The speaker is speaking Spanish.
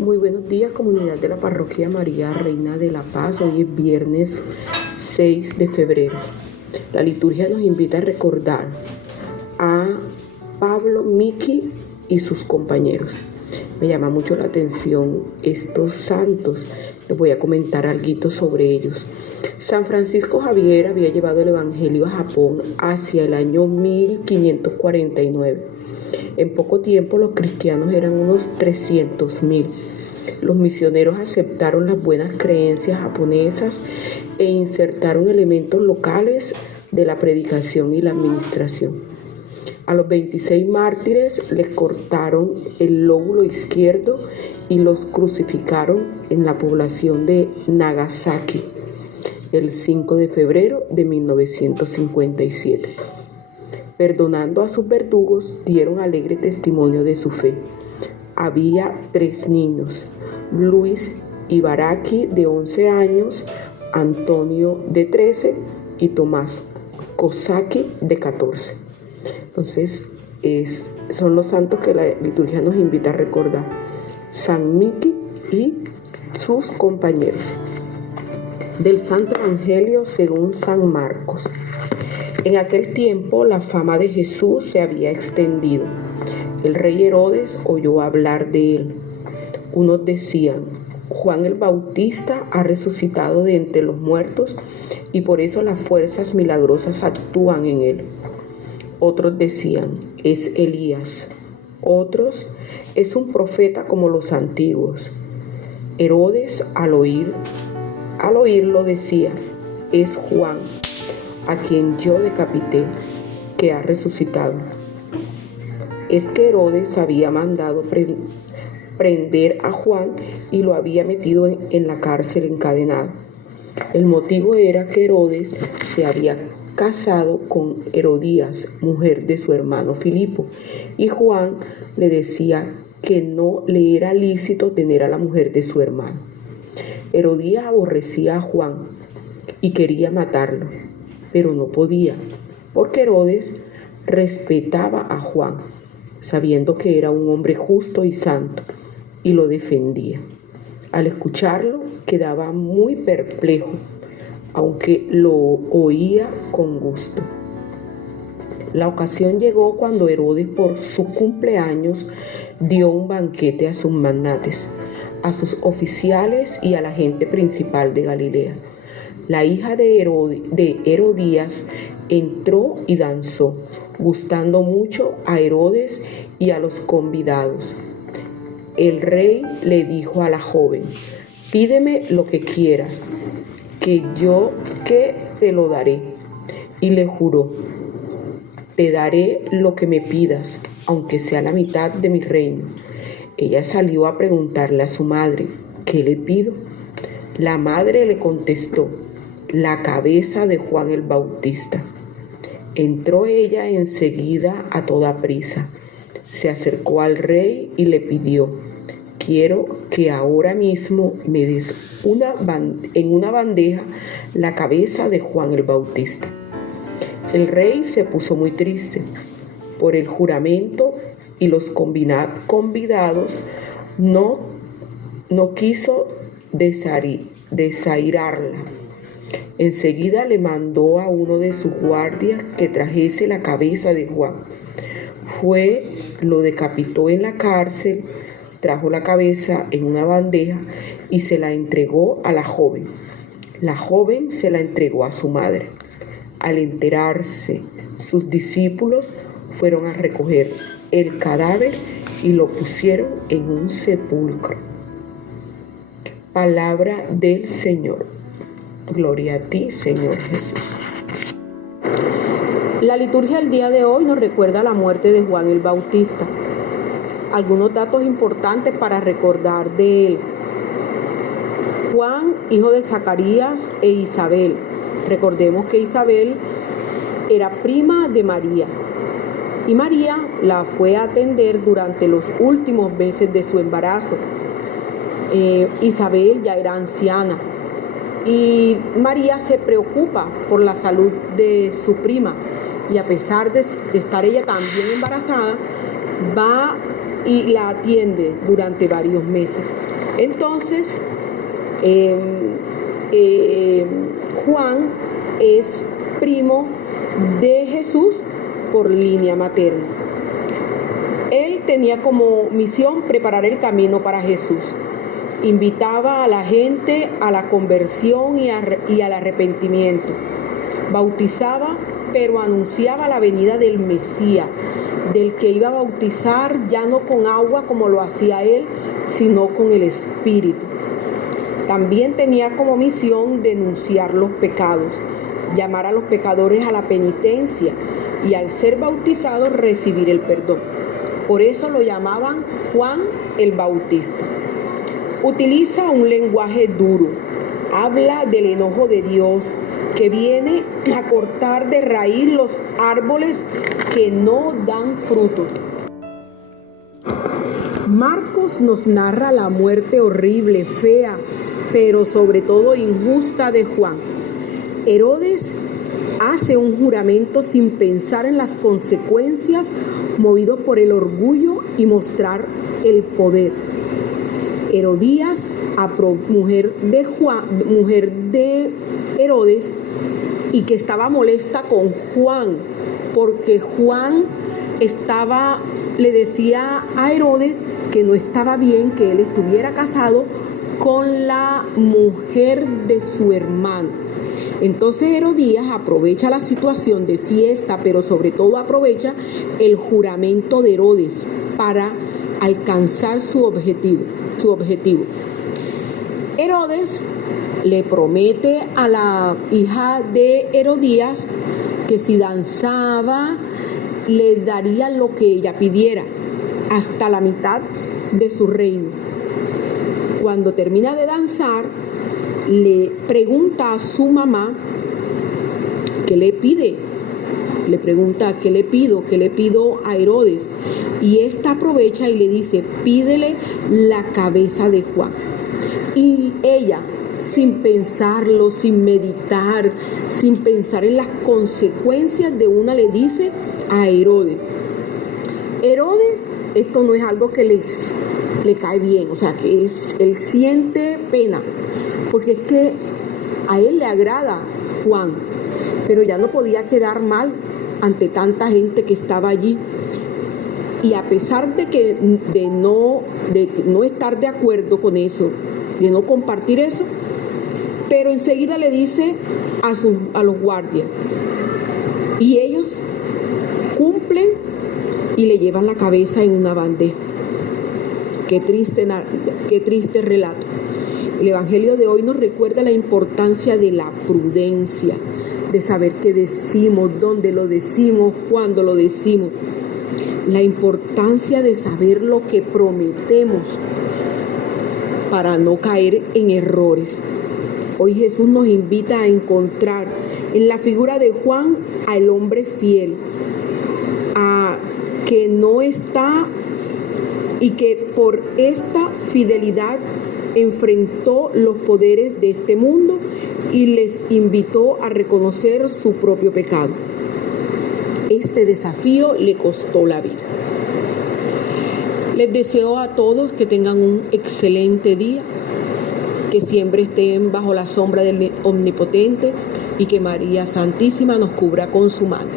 Muy buenos días, comunidad de la Parroquia María Reina de la Paz. Hoy es viernes 6 de febrero. La liturgia nos invita a recordar a Pablo, Miki y sus compañeros. Me llama mucho la atención estos santos. Les voy a comentar algo sobre ellos. San Francisco Javier había llevado el Evangelio a Japón hacia el año 1549. En poco tiempo los cristianos eran unos 300.000. Los misioneros aceptaron las buenas creencias japonesas e insertaron elementos locales de la predicación y la administración. A los 26 mártires les cortaron el lóbulo izquierdo y los crucificaron en la población de Nagasaki el 5 de febrero de 1957. Perdonando a sus verdugos, dieron alegre testimonio de su fe. Había 3 niños: Luis Ibaraki, de 11 años, Antonio, de 13, y Tomás Kosaki, de 14. Entonces, son los santos que la liturgia nos invita a recordar: San Miki y sus compañeros. Del Santo Evangelio según San Marcos. En aquel tiempo la fama de Jesús se había extendido. El rey Herodes oyó hablar de él. Unos decían: Juan el Bautista ha resucitado de entre los muertos y por eso las fuerzas milagrosas actúan en él. Otros decían: es Elías. Otros: es un profeta como los antiguos. Herodes, al oírlo, decía: es Juan, a quien yo decapité, que ha resucitado. Es que Herodes había mandado prender a Juan y lo había metido en la cárcel encadenado. El motivo era que Herodes se había casado con Herodías, mujer de su hermano Filipo, y Juan le decía que no le era lícito tener a la mujer de su hermano. Herodías aborrecía a Juan y quería matarlo, pero no podía, porque Herodes respetaba a Juan, sabiendo que era un hombre justo y santo, y lo defendía. Al escucharlo, quedaba muy perplejo, aunque lo oía con gusto. La ocasión llegó cuando Herodes, por su cumpleaños, dio un banquete a sus magnates, a sus oficiales y a la gente principal de Galilea. La hija de Herodías entró y danzó, gustando mucho a Herodes y a los convidados. El rey le dijo a la joven: pídeme lo que quieras, que te lo daré. Y le juró: te daré lo que me pidas, aunque sea la mitad de mi reino. Ella salió a preguntarle a su madre: ¿qué le pido? La madre le contestó: la cabeza de Juan el Bautista. Entró ella enseguida a toda prisa. Se acercó al rey y le pidió: quiero que ahora mismo me des en una bandeja la cabeza de Juan el Bautista. El rey se puso muy triste por el juramento y los convidados no quiso desairarla. Enseguida le mandó a uno de sus guardias que trajese la cabeza de Juan. Fue, lo decapitó en la cárcel, trajo la cabeza en una bandeja y se la entregó a la joven. La joven se la entregó a su madre. Al enterarse, sus discípulos fueron a recoger el cadáver y lo pusieron en un sepulcro. Palabra del Señor. Gloria a ti, Señor Jesús. La liturgia del día de hoy nos recuerda la muerte de Juan el Bautista. Algunos datos importantes para recordar de él. Juan, hijo de Zacarías e Isabel. Recordemos que Isabel era prima de María y María la fue a atender durante los últimos meses de su embarazo. Isabel ya era anciana y María se preocupa por la salud de su prima, y a pesar de estar ella también embarazada, va y la atiende durante varios meses. Entonces, Juan es primo de Jesús por línea materna. Él tenía como misión preparar el camino para Jesús. Invitaba a la gente a la conversión y al arrepentimiento. Bautizaba, pero anunciaba la venida del Mesías, del que iba a bautizar ya no con agua como lo hacía él, sino con el Espíritu. También tenía como misión denunciar los pecados, llamar a los pecadores a la penitencia y al ser bautizados recibir el perdón. Por eso lo llamaban Juan el Bautista. Utiliza un lenguaje duro, habla del enojo de Dios que viene a cortar de raíz los árboles que no dan frutos. Marcos nos narra la muerte horrible, fea, pero sobre todo injusta de Juan. Herodes hace un juramento sin pensar en las consecuencias, movido por el orgullo y mostrar el poder. Herodías, mujer de Herodes, y que estaba molesta con Juan, porque Juan le decía a Herodes que no estaba bien que él estuviera casado con la mujer de su hermano. Entonces Herodías aprovecha la situación de fiesta, pero sobre todo aprovecha el juramento de Herodes para alcanzar su objetivo. Herodes le promete a la hija de Herodías que si danzaba le daría lo que ella pidiera, hasta la mitad de su reino. Cuando termina de danzar, le pregunta a su mamá qué le pide. Le pregunta qué le pido a Herodes. Y ésta aprovecha y le dice, pídele la cabeza de Juan. Y ella, sin pensarlo, sin meditar, sin pensar en las consecuencias de una, le dice a Herodes, esto no es algo que le cae bien, o sea, que él siente pena, porque es que a él le agrada Juan, pero ya no podía quedar mal ante tanta gente que estaba allí. Y a pesar de no estar de acuerdo con eso, de no compartir eso, pero enseguida le dice a los guardias, y ellos cumplen y le llevan la cabeza en una bandeja. Qué triste relato. El Evangelio de hoy nos recuerda la importancia de la prudencia, de saber qué decimos, dónde lo decimos, cuándo lo decimos. La importancia de saber lo que prometemos para no caer en errores. Hoy Jesús nos invita a encontrar en la figura de Juan al hombre fiel, a que no está y que por esta fidelidad enfrentó los poderes de este mundo y les invitó a reconocer su propio pecado. Este desafío le costó la vida. Les deseo a todos que tengan un excelente día, que siempre estén bajo la sombra del Omnipotente y que María Santísima nos cubra con su mano.